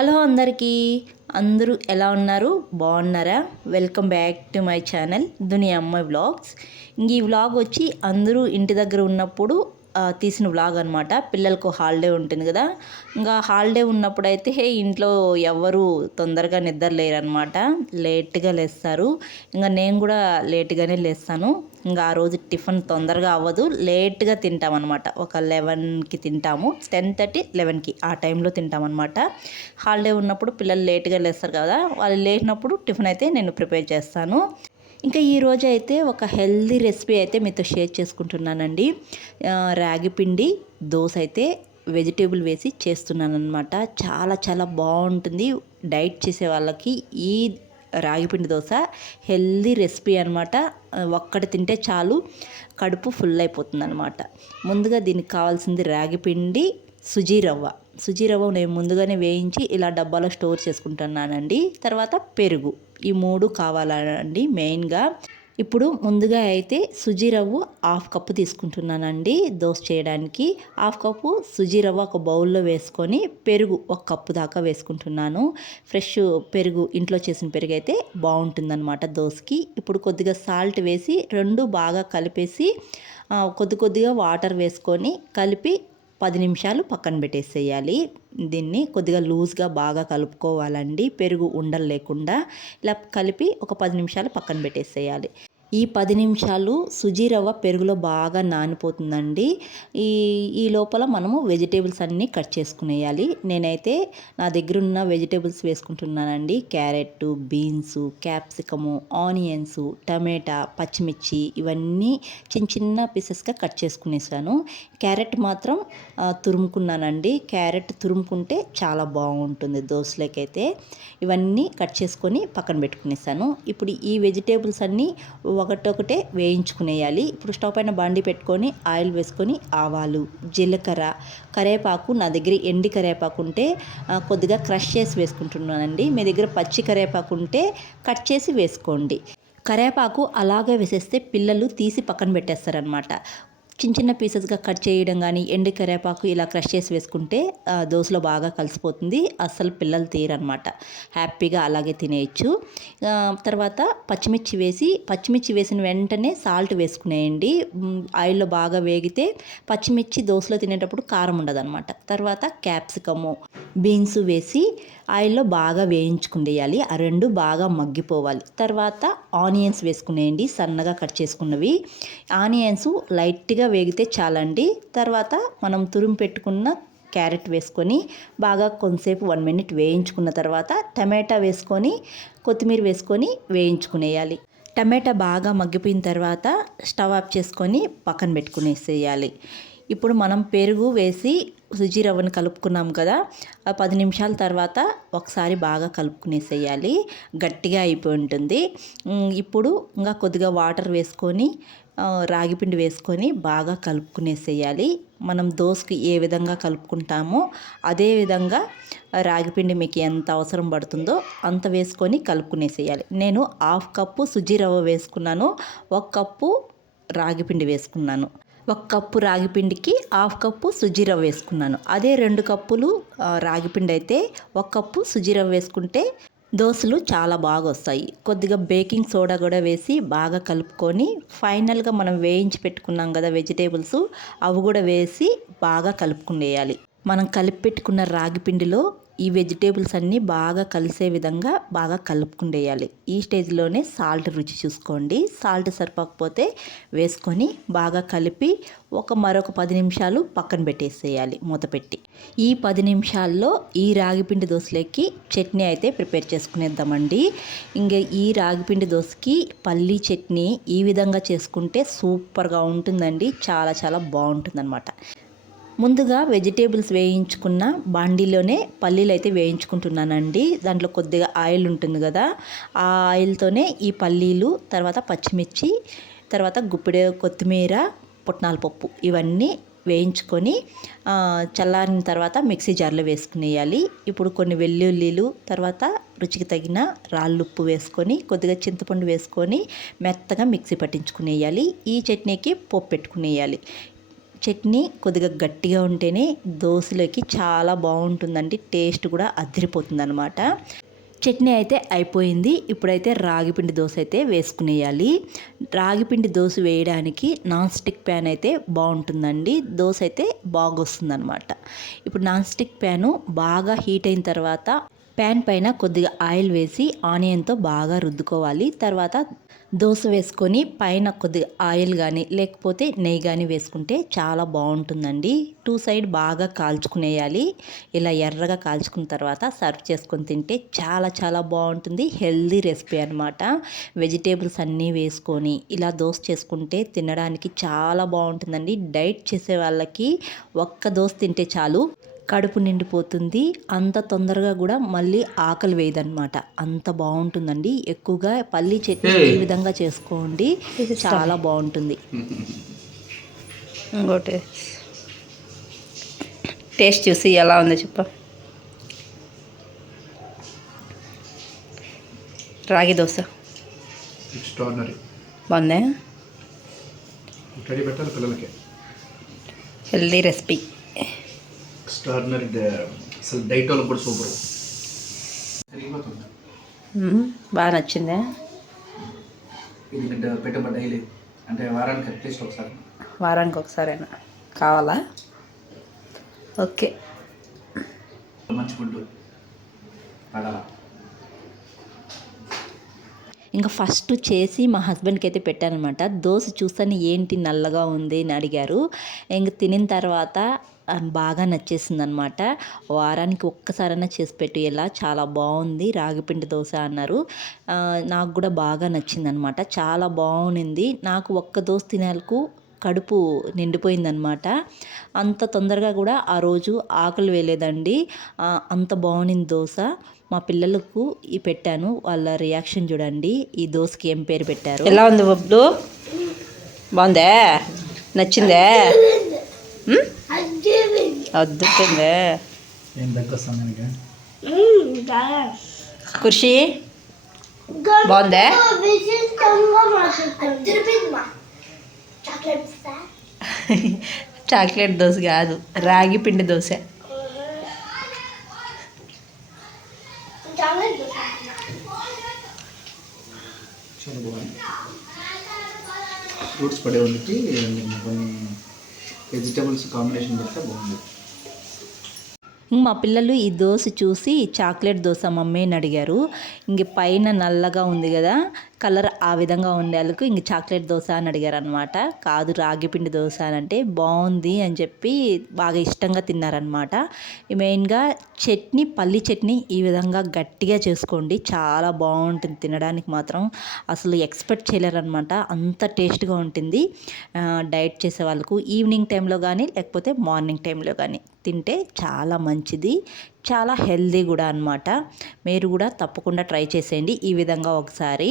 Hello అందరికీ, అందరూ ఎలా ఉన్నారు? బాగున్నారా? Welcome back to my channel దునియా అమ్మాయి వ్లాగ్స్. ఈ వ్లాగ్ వచ్చి అందరూ ఇంటి దగ్గర ఉన్నప్పుడు తీసిన వ్లాగ్ అనమాట. పిల్లలకు హాలిడే ఉంటుంది కదా, ఇంకా హాలిడే ఉన్నప్పుడైతే ఇంట్లో ఎవరు తొందరగా నిద్ర లేరనమాట, లేట్గా లేస్తారు. ఇంకా నేను కూడా లేట్గానే లేస్తాను. ఇంకా ఆ రోజు టిఫిన్ తొందరగా అవ్వదు, లేట్గా తింటామన్నమాట. ఒక 11కి తింటాము, 10:30 11కి ఆ టైంలో తింటామన్నమాట. హాలిడే ఉన్నప్పుడు పిల్లలు లేట్గా లేస్తారు కదా, వాళ్ళు లేచినప్పుడు టిఫిన్ అయితే నేను ప్రిపేర్ చేస్తాను. ఇంకా ఈరోజు అయితే ఒక హెల్దీ రెసిపీ అయితే మీతో షేర్ చేసుకుంటున్నానండి. రాగి పిండి దోశ అయితే వెజిటేబుల్ వేసి చేస్తున్నాను అనమాట. చాలా చాలా బాగుంటుంది. డైట్ చేసే వాళ్ళకి ఈ రాగిపిండి దోశ హెల్దీ రెసిపీ అనమాట. ఒక్కటి తింటే చాలు, కడుపు ఫుల్ అయిపోతుంది అనమాట. ముందుగా దీనికి కావాల్సింది రాగిపిండి, సుజీ రవ్వ నేను ముందుగానే వేయించి ఇలా డబ్బాలో స్టోర్ చేసుకుంటున్నానండి. తర్వాత పెరుగు, ఈ మూడు కావాలండి మెయిన్గా. ఇప్పుడు ముందుగా అయితే సుజీ రవ్వ 1/2 కప్పు తీసుకుంటున్నానండి దోశ చేయడానికి. 1/2 కప్పు సుజీ రవ్వ ఒక బౌల్లో వేసుకొని పెరుగు 1 కప్పు దాకా వేసుకుంటున్నాను. ఫ్రెష్ పెరుగు, ఇంట్లో చేసిన పెరుగు అయితే బాగుంటుందన్నమాట దోశకి. ఇప్పుడు కొద్దిగా సాల్ట్ వేసి రెండు బాగా కలిపేసి కొద్దిగా వాటర్ వేసుకొని కలిపి 10 నిమిషాలు పక్కన పెట్టేసేయాలి. దీన్ని కొద్దిగా లూజ్గా బాగా కలుపుకోవాలండి, పెరుగు ఉండలు లేకుండా. ఇలా కలిపి ఒక 10 నిమిషాలు పక్కన పెట్టేసేయాలి. ఈ 10 నిమిషాలు సుజీ రవ్వ పెరుగులో బాగా నానిపోతుందండి. ఈ లోపల మనము వెజిటేబుల్స్ అన్నీ కట్ చేసుకునేయాలి. నేనైతే నా దగ్గర ఉన్న వెజిటేబుల్స్ వేసుకుంటున్నానండి. క్యారెట్, బీన్స్, క్యాప్సికము, ఆనియన్స్, టమాటా, పచ్చిమిర్చి ఇవన్నీ చిన్న చిన్న పీసెస్గా కట్ చేసుకునేసాను. క్యారెట్ మాత్రం తురుముకున్నానండి. క్యారెట్ తురుముకుంటే చాలా బాగుంటుంది దోశలకైతే. ఇవన్నీ కట్ చేసుకొని పక్కన పెట్టుకునేసాను. ఇప్పుడు ఈ వెజిటేబుల్స్ అన్నీ ఒకటొకటే వేయించుకునేయాలి. ఇప్పుడు స్టవ్ పైన బండి పెట్టుకొని ఆయిల్ వేసుకొని ఆవాలు, జీలకర్ర, కరివేపాకు, నా దగ్గర ఎండి కరివేపాకు ఉంటే కొద్దిగా క్రష్ చేసి వేసుకుంటున్నానండి. మీ దగ్గర పచ్చి కరివేపాకు ఉంటే కట్ చేసి వేసుకోండి. కరివేపాకు అలాగే వేసేస్తే పిల్లలు తీసి పక్కన పెట్టేస్తారనమాట. చిన్న చిన్న పీసెస్గా కట్ చేయడం కానీ, ఎండు కరివేపాకు ఇలా క్రష్ చేసి వేసుకుంటే దోశలో బాగా కలిసిపోతుంది. అస్సలు పిల్లలు తీరనమాట, హ్యాపీగా అలాగే తినేయచ్చు. తర్వాత పచ్చిమిర్చి వేసిన వెంటనే సాల్ట్ వేసుకునేయండి. ఆయిల్లో బాగా వేగితే పచ్చిమిర్చి దోశలో తినేటప్పుడు కారం ఉండదన్నమాట. తర్వాత క్యాప్సికము, బీన్స్ వేసి ఆయిల్లో బాగా వేయించుకునేయాలి. ఆ రెండు బాగా మగ్గిపోవాలి. తర్వాత ఆనియన్స్ వేసుకునేయండి, సన్నగా కట్ చేసుకున్నవి. ఆనియన్స్ లైట్గా వేగితే చాలండి. తర్వాత మనం తురుము పెట్టుకున్న క్యారెట్ వేసుకొని బాగా కొంతసేపు 1 మినిట్ వేయించుకున్న తర్వాత టమాటా వేసుకొని కొత్తిమీర వేసుకొని వేయించుకునేయాలి. టమాటా బాగా మగ్గిపోయిన తర్వాత స్టవ్ ఆఫ్ చేసుకొని పక్కన పెట్టుకునేసేయాలి. ఇప్పుడు మనం పెరుగు వేసి సుజీ రవ్వను కలుపుకున్నాం కదా, 10 నిమిషాల తర్వాత ఒకసారి బాగా కలుపుకునేసేయాలి. గట్టిగా అయిపోయి ఉంటుంది. ఇప్పుడు ఇంకా కొద్దిగా వాటర్ వేసుకొని రాగిపిండి వేసుకొని బాగా కలుపుకునేసేయాలి. మనం దోశకి ఏ విధంగా కలుపుకుంటామో అదే విధంగా రాగిపిండి మీకు ఎంత అవసరం పడుతుందో అంత వేసుకొని కలుపుకునేసేయాలి. నేను 1/2 కప్పు సుజీ రవ్వ వేసుకున్నాను, 1 కప్పు రాగిపిండి వేసుకున్నాను. 1 కప్పు రాగిపిండికి 1/2 కప్పు సుజీ రవ్వ వేసుకున్నాను. అదే 2 కప్పులు రాగిపిండి అయితే 1 కప్పు సుజీ రవ్వ వేసుకుంటే దోశలు చాలా బాగా వస్తాయి. కొద్దిగా బేకింగ్ సోడా కూడా వేసి బాగా కలుపుకొని ఫైనల్గా మనం వేయించి పెట్టుకున్నాం కదా వెజిటేబుల్స్, అవి కూడా వేసి బాగా కలుపుకునేయాలి. మనం కలిపి పెట్టుకున్న రాగి పిండిలో ఈ వెజిటేబుల్స్ అన్నీ బాగా కలిసే విధంగా బాగా కలుపుకుండేయాలి. ఈ స్టేజ్లోనే సాల్ట్ రుచి చూసుకోండి. సాల్ట్ సరిపోకపోతే వేసుకొని బాగా కలిపి మరొక 10 నిమిషాలు పక్కన పెట్టేసేయాలి మూత పెట్టి. ఈ 10 నిమిషాల్లో ఈ రాగిపిండి దోశలకి చట్నీ అయితే ప్రిపేర్ చేసుకునేద్దామండి. ఇంకా ఈ రాగిపిండి దోశకి పల్లీ చట్నీ ఈ విధంగా చేసుకుంటే సూపర్గా ఉంటుందండి. చాలా చాలా బాగుంటుందన్నమాట. ముందుగా వెజిటేబుల్స్ వేయించుకున్న బాండీలోనే పల్లీలు అయితే వేయించుకుంటున్నానండి. దాంట్లో కొద్దిగా ఆయిల్ ఉంటుంది కదా, ఆ ఆయిల్తోనే ఈ పల్లీలు, తర్వాత పచ్చిమిర్చి, తర్వాత గుప్పెడు కొత్తిమీర, పుట్నాల పప్పు ఇవన్నీ వేయించుకొని చల్లారిన తర్వాత మిక్సీ జార్లో వేసుకునేయాలి. ఇప్పుడు కొన్ని వెల్లుల్లిలు, తర్వాత రుచికి తగిన రాళ్ళుప్పు వేసుకొని కొద్దిగా చింతపండు వేసుకొని మెత్తగా మిక్సీ పట్టించుకునేయాలి. ఈ చట్నీకి పోపు పెట్టుకునేయాలి. చట్నీ కొద్దిగా గట్టిగా ఉంటేనే దోశలోకి చాలా బాగుంటుందండి. టేస్ట్ కూడా అదిరిపోతుంది అనమాట. చట్నీ అయితే అయిపోయింది. ఇప్పుడైతే రాగిపిండి దోశ అయితే వేసుకునేయాలి. రాగిపిండి దోశ వేయడానికి నాన్ స్టిక్ ప్యాన్ అయితే బాగుంటుందండి. దోశ అయితే బాగా వస్తుందన్నమాట. ఇప్పుడు నాన్ స్టిక్ ప్యాను బాగా హీట్ అయిన తర్వాత ప్యాన్ పైన కొద్దిగా ఆయిల్ వేసి ఆనియన్తో బాగా రుద్దుకోవాలి. తర్వాత దోశ వేసుకొని పైన కొద్దిగా ఆయిల్ కానీ లేకపోతే నెయ్యి కానీ వేసుకుంటే చాలా బాగుంటుందండి. 2 సైడ్ బాగా కాల్చుకునేయాలి. ఇలా ఎర్రగా కాల్చుకున్న తర్వాత సర్వ్ చేసుకొని తింటే చాలా చాలా బాగుంటుంది. హెల్దీ రెసిపీ అనమాట. వెజిటేబుల్స్ అన్నీ వేసుకొని ఇలా దోశ చేసుకుంటే తినడానికి చాలా బాగుంటుందండి. డైట్ చేసే వాళ్ళకి ఒక్క దోశ తింటే చాలు, కడుపు నిండిపోతుంది. అంత తొందరగా కూడా మళ్ళీ ఆకలి వేయదనమాట. అంత బాగుంటుందండి. ఎక్కువగా పల్లీ చట్నీ ఈ విధంగా చేసుకోండి, చాలా బాగుంటుంది. ఇంకోటి టేస్ట్ చూసి ఎలా ఉందో చెప్పు. రాగి దోశ ఎక్స్ట్రాడినరీ బాగుందా? కడి పెట్టాలి పిల్లలకి. Healthy recipe. ఎక్స్ట్రాడినరీ. అసలు డైట్ వాళ్ళకి కూడా సూపర్. సరిగిపోతుంది. బాగా నచ్చిందా? ఇది పెట్టబడ్డ డైలీ అంటే వారానికి అట్లీస్ట్ ఒకసారి. వారానికి ఒకసారైనా కావాలా? ఓకే. మంచి ఫుడ్ పడాలా. ఇంకా ఫస్ట్ చేసి మా హస్బెండ్కి అయితే పెట్టానమాట. దోశ చూసాను ఏంటి నల్లగా ఉంది అని అడిగారు. ఇంక తినిన తర్వాత బాగా నచ్చేసింది అనమాట. వారానికి ఒక్కసారైనా చేసి పెట్టు, ఇలా చాలా బాగుంది రాగిపిండి దోశ అన్నారు. నాకు కూడా బాగా నచ్చిందనమాట. చాలా బాగుంది. నాకు ఒక్క దోశ తినేందుకు కడుపు నిండిపోయిందనమాట. అంత తొందరగా కూడా ఆ రోజు ఆకలి వేయలేదండి. అంత బాగుంది దోశ. మా పిల్లలకు పెట్టాను, వాళ్ళ రియాక్షన్ చూడండి. ఈ దోశకి ఏం పేరు పెట్టారు? ఎలా ఉంది బబ్లు? బాగుందా? నచ్చిందా? అద్దుకుందా? ఏం దగ్గొస్తాను ఖుషి బాగుందా? చాక్లెట్ దోశ కాదు, రాగి పిండి దోశ. చాలా బాగుంది. ఫ్రూట్స్ పడే వాళ్ళకి కొన్ని వెజిటబుల్స్ కాంబినేషన్ పెడితే బాగుంది. మా పిల్లలు ఈ దోశ చూసి చాక్లెట్ దోశ మమ్మీ అని అడిగారు. ఇంక పైన నల్లగా ఉంది కదా కలర్, ఆ విధంగా ఉండేందుకు ఇంక చాక్లెట్ దోశ అని అడిగారు అనమాట. కాదు రాగిపిండి దోశ అని అంటే బాగుంది అని చెప్పి బాగా ఇష్టంగా తిన్నారనమాట. మెయిన్గా చట్నీ, పల్లి చట్నీ ఈ విధంగా గట్టిగా చేసుకోండి, చాలా బాగుంటుంది. తినడానికి మాత్రం అసలు ఎక్స్పెక్ట్ చేయలేరనమాట, అంత టేస్ట్గా ఉంటుంది. డైట్ చేసే వాళ్ళకు ఈవినింగ్ టైంలో కానీ లేకపోతే మార్నింగ్ టైంలో కానీ తింటే చాలా మంచిది, చాలా హెల్దీ కూడా అనమాట. మీరు కూడా తప్పకుండా ట్రై చేసేయండి ఈ విధంగా ఒకసారి.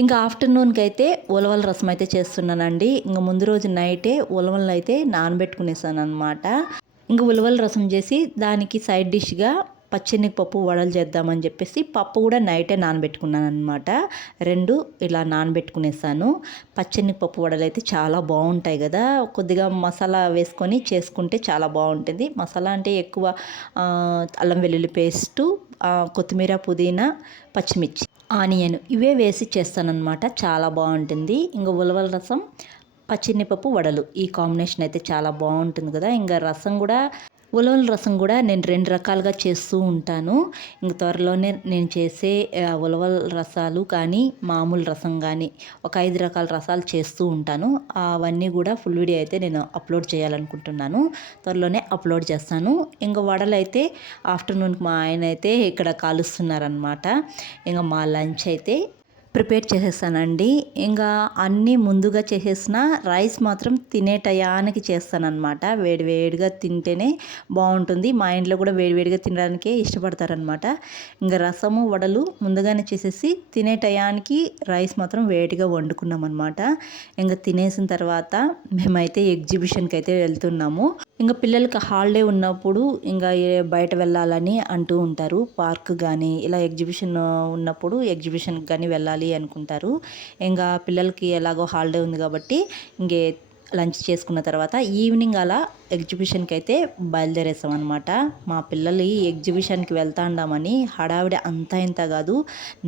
ఇంకా ఆఫ్టర్నూన్కి అయితే ఉలవల రసం అయితే చేస్తున్నానండి. ఇంకా ముందు రోజు నైటే ఉలవలను అయితే నానబెట్టుకునేసాను అనమాట. ఇంకా ఉలవల రసం చేసి దానికి సైడ్ డిష్గా పప్పు వడలు చేద్దామని చెప్పేసి పప్పు కూడా నైటే నానబెట్టుకున్నాను అనమాట. 2 ఇలా నానబెట్టుకునేసాను. పప్పు వడలు అయితే చాలా బాగుంటాయి కదా, కొద్దిగా మసాలా వేసుకొని చేసుకుంటే చాలా బాగుంటుంది. మసాలా అంటే ఎక్కువ అల్లం వెల్లుల్లి పేస్టు, కొత్తిమీర, పుదీనా, పచ్చిమిర్చి, ఆనియన్ ఇవే వేసి చేస్తానన్నమాట. చాలా బాగుంటుంది. ఇంకా ఉలవల రసం, పప్పు వడలు ఈ కాంబినేషన్ అయితే చాలా బాగుంటుంది కదా. ఇంకా రసం కూడా, ఉలవల రసం కూడా నేను 2 రకాలుగా చేస్తూ ఉంటాను. ఇంక త్వరలోనే నేను చేసే ఉలవల రసాలు కానీ మామూలు రసం కానీ ఒక 5 రకాల రసాలు చేస్తూ ఉంటాను. అవన్నీ కూడా ఫుల్ వీడియో అయితే నేను అప్లోడ్ చేయాలనుకుంటున్నాను. త్వరలోనే అప్లోడ్ చేస్తాను. ఇంకా వడలు అయితే ఆఫ్టర్నూన్కి మా ఆయన అయితే ఇక్కడ కాలుస్తున్నారనమాట. ఇంకా మా లంచ్ అయితే ప్రిపేర్ చేసేస్తానండి. ఇంకా అన్నీ ముందుగా చేసేసిన, రైస్ మాత్రం తినే టయానికి చేస్తానన్నమాట. వేడివేడిగా తింటేనే బాగుంటుంది. మా ఇంట్లో కూడా వేడివేడిగా తినడానికే ఇష్టపడతారనమాట. ఇంకా రసము, వడలు ముందుగానే చేసేసి తినే టయానికి రైస్ మాత్రం వేడిగా వండుకున్నాం అనమాట. ఇంకా తినేసిన తర్వాత మేమైతే ఎగ్జిబిషన్కి అయితే వెళ్తున్నాము. ఇంకా పిల్లలకి హాలిడే ఉన్నప్పుడు ఇంకా బయట వెళ్ళాలని అంటూ ఉంటారు. పార్క్ కానీ ఇలా ఎగ్జిబిషన్ ఉన్నప్పుడు ఎగ్జిబిషన్కి కానీ వెళ్ళాలి అనుకుంటారు. ఇంకా పిల్లలకి ఎలాగో హాలిడే ఉంది కాబట్టి ఇంకే లంచ్ చేసుకున్న తర్వాత ఈవినింగ్ అలా ఎగ్జిబిషన్కి అయితే బయలుదేరేసాం అనమాట. మా పిల్లలు ఎగ్జిబిషన్కి వెళ్తాండామని హడావిడి అంతా ఇంత కాదు,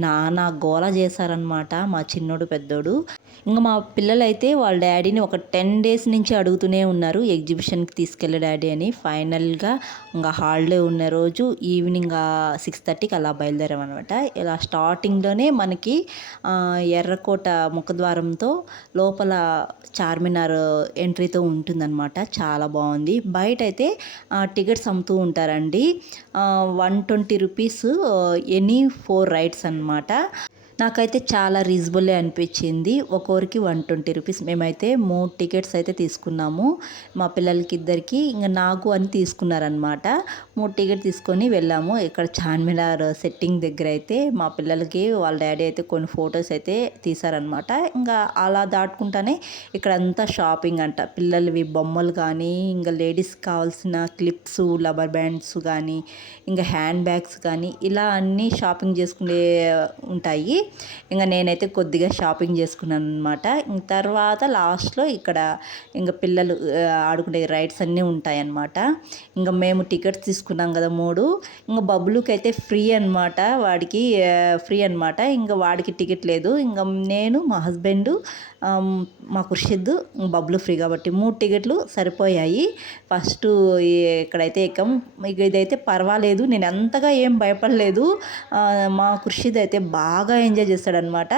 నానా గోల చేశారనమాట మా చిన్నోడు పెద్దోడు. ఇంకా మా పిల్లలు అయితే వాళ్ళ డాడీని ఒక 10 days నుంచి అడుగుతూనే ఉన్నారు ఎగ్జిబిషన్కి తీసుకెళ్ళే డాడీ అని. ఫైనల్గా ఇంకా హాలిడే ఉన్న రోజు ఈవినింగ్ 6:30కి అలా బయలుదేరామన్నమాట. ఇలా స్టార్టింగ్లోనే మనకి ఎర్రకోట ముఖద్వారంతో లోపల చార్మినార్ ఎంట్రీతో ఉంటుందన్నమాట. చాలా బాగుంది. బయట అయితే టికెట్స్ అమ్ముతూ ఉంటారండి. 120 రూపీస్ ఎనీ 4 రైడ్స్ అన్నమాట. నాకైతే చాలా రీజనబుల్లే అనిపించింది. ఒక్కొరికి 120 రూపీస్. మేమైతే 3 టికెట్స్ అయితే తీసుకున్నాము. మా పిల్లలకి ఇద్దరికి ఇంకా నాకు అని తీసుకున్నారనమాట. 3 టికెట్ తీసుకొని వెళ్ళాము. ఇక్కడ చార్మినార్ సెట్టింగ్ దగ్గర అయితే మా పిల్లలకి వాళ్ళ డాడీ అయితే కొన్ని ఫొటోస్ అయితే తీశారనమాట. ఇంకా అలా దాటుకుంటానే ఇక్కడ అంతా షాపింగ్ అంట. పిల్లలవి బొమ్మలు కానీ, ఇంకా లేడీస్కి కావాల్సిన క్లిప్స్, రబ్బర్ బ్యాండ్స్ కానీ, ఇంకా హ్యాండ్ బ్యాగ్స్ కానీ ఇలా అన్నీ షాపింగ్ చేసుకునే ఉంటాయి. ఇంకా నేనైతే కొద్దిగా షాపింగ్ చేసుకున్నాను అనమాట. ఇంక తర్వాత లాస్ట్లో ఇక్కడ ఇంకా పిల్లలు ఆడుకునే రైడ్స్ అన్నీ ఉంటాయన్నమాట. ఇంకా మేము టికెట్స్ తీసుకున్నాం కదా 3. ఇంకా బబ్లుకి అయితే ఫ్రీ అనమాట. వాడికి ఫ్రీ అనమాట. ఇంకా వాడికి టికెట్ లేదు. ఇంకా నేను, మా హస్బెండ్, మా ఖుర్షిద్, బబ్లు ఫ్రీ కాబట్టి 3 టికెట్లు సరిపోయాయి. ఫస్ట్ ఇక్కడైతే ఎక్కాము. ఇదైతే పర్వాలేదు, నేను అంతగా ఏం భయపడలేదు. మా ఖుర్షిద్ అయితే బాగా ఎంజాయ్ చేస్తాడనమాట.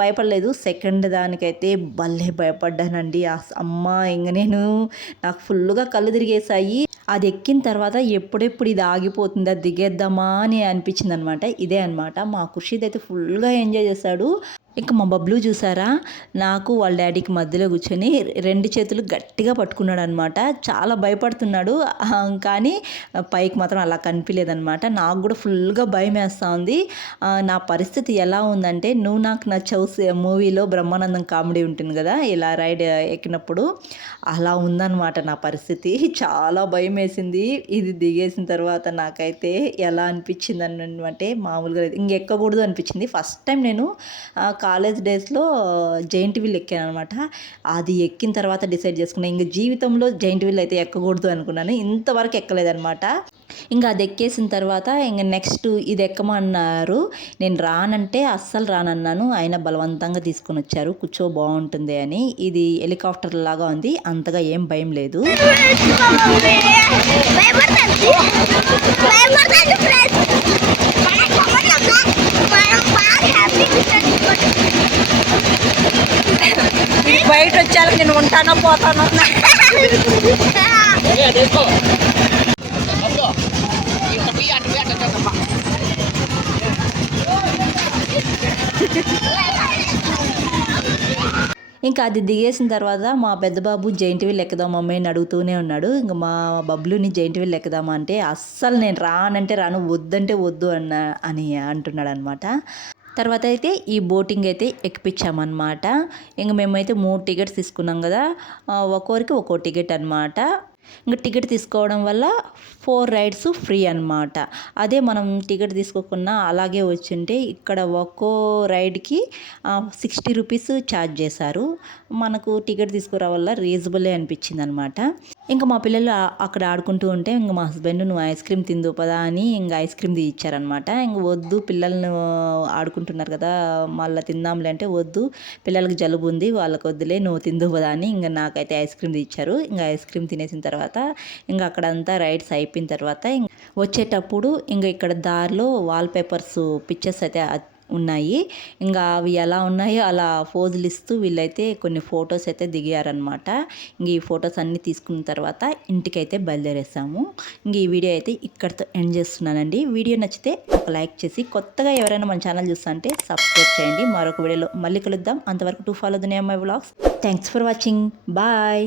భయపడలేదు. సెకండ్ దానికైతే భలే భయపడ్డానండి. అమ్మ ఇంక నాకు ఫుల్గా కళ్ళు తిరిగేసాయి. అది ఎక్కిన తర్వాత ఎప్పుడెప్పుడు ఇది ఆగిపోతుందా, దిగేద్దామా అని అనిపించింది అనమాట. ఇదే అనమాట. మా ఖుర్షిద్ అయితే ఫుల్గా ఎంజాయ్ చేశాడు. ఇంకా మా బబ్లు చూసారా, నాకు వాళ్ళ డాడీకి మధ్యలో కూర్చొని 2 చేతులు గట్టిగా పట్టుకున్నాడు అనమాట. చాలా భయపడుతున్నాడు, కానీ పైకి మాత్రం అలా కనిపించలేదన్నమాట. నాకు కూడా ఫుల్గా భయం వేస్తూ ఉంది. నా పరిస్థితి ఎలా ఉందంటే, నువ్వు నాకు నచ్చావు మూవీలో బ్రహ్మానందం కామెడీ ఉంటుంది కదా, ఇలా రైడ్ ఎక్కినప్పుడు అలా ఉందన్నమాట నా పరిస్థితి. చాలా భయం వేసింది. ఇది దిగేసిన తర్వాత నాకైతే ఎలా అనిపించింది అంటే మామూలుగా ఇంకెక్కకూడదు అనిపించింది. ఫస్ట్ టైం నేను కాలేజ్ డేస్లో జైంట్ వీల్ ఎక్కాను అనమాట. అది ఎక్కిన తర్వాత డిసైడ్ చేసుకున్నాను, ఇంక జీవితంలో జైంట్ వీల్ అయితే ఎక్కకూడదు అనుకున్నాను. ఇంతవరకు ఎక్కలేదనమాట. ఇంకా అది ఎక్కేసిన తర్వాత ఇంకా నెక్స్ట్ ఇది ఎక్కమన్నారు. నేను రానంటే అస్సలు రానన్నాను. ఆయన బలవంతంగా తీసుకొని వచ్చారు. కూర్చో బాగుంటుంది అని. ఇది హెలికాప్టర్ లాగా ఉంది, అంతగా ఏం భయం లేదు. బయట వచ్చాక నేను ఉంటానో పోతానో. ఇంకా అది దిగేసిన తర్వాత మా పెద్ద బాబు జైంట్ వీల్ ఎక్కుదాం మమ్మీ అని అడుగుతూనే ఉన్నాడు. ఇంకా మా బబ్లుని జైంట్ వీల్ ఎక్కుదామా అంటే అస్సలు నేను రానంటే రాను, వద్దంటే వద్దు అని అంటున్నాడు అనమాట. తర్వాత అయితే ఈ బోటింగ్ అయితే ఎక్కిపించామన్నమాట. ఇంక మేమైతే 3 టికెట్స్ తీసుకున్నాం కదా, ఒక్కొరికి ఒక్కో టికెట్ అనమాట. ఇంకా టికెట్ తీసుకోవడం వల్ల 4 రైడ్స్ ఫ్రీ అనమాట. అదే మనం టికెట్ తీసుకోకుండా అలాగే వచ్చింటే ఇక్కడ ఒక్కో రైడ్కి 60 రూపీస్ ఛార్జ్ చేశారు. మనకు టికెట్ తీసుకురా వల్ల రీజనబుల్లే అనిపించింది అనమాట. ఇంకా మా పిల్లలు అక్కడ ఆడుకుంటూ ఉంటే ఇంకా మా హస్బెండ్ నువ్వు ఐస్ క్రీమ్ తిందు పదా అని ఇంకా ఐస్ క్రీమ్ ఇచ్చారనమాట. ఇంక వద్దు, పిల్లలను ఆడుకుంటున్నారు కదా మళ్ళీ తిందాంలే అంటే వద్దు, పిల్లలకి జలుబు ఉంది వాళ్ళకి వద్దులే, నువ్వు తిందు పదా అని ఇంకా నాకైతే ఐస్ క్రీమ్ ఇచ్చారు. ఇంకా ఐస్ క్రీమ్ తినేసిన తర్వాత ఇంకా అక్కడంతా రైడ్స్ అయిపోయిన తర్వాత వచ్చేటప్పుడు ఇంకా ఇక్కడ దారిలో వాల్ పేపర్స్ పిక్చర్స్ అయితే ఉన్నాయి. ఇంకా అవి ఎలా ఉన్నాయో అలా పోజులు ఇస్తూ వీళ్ళైతే కొన్ని ఫొటోస్ అయితే దిగారనమాట. ఇంక ఈ ఫొటోస్ అన్నీ తీసుకున్న తర్వాత ఇంటికైతే బయలుదేరేసాము. ఇంక ఈ వీడియో అయితే ఇక్కడితో ఎండ్ చేస్తున్నానండి. వీడియో నచ్చితే ఒక లైక్ చేసి, కొత్తగా ఎవరైనా మన ఛానల్ చూస్తుంటే సబ్స్క్రైబ్ చేయండి. మరొక వీడియోలో మళ్ళీ కలుద్దాం. అంతవరకు టు ఫాలో దునియా అమ్మాయి vlogs. Thanks for watching. Bye.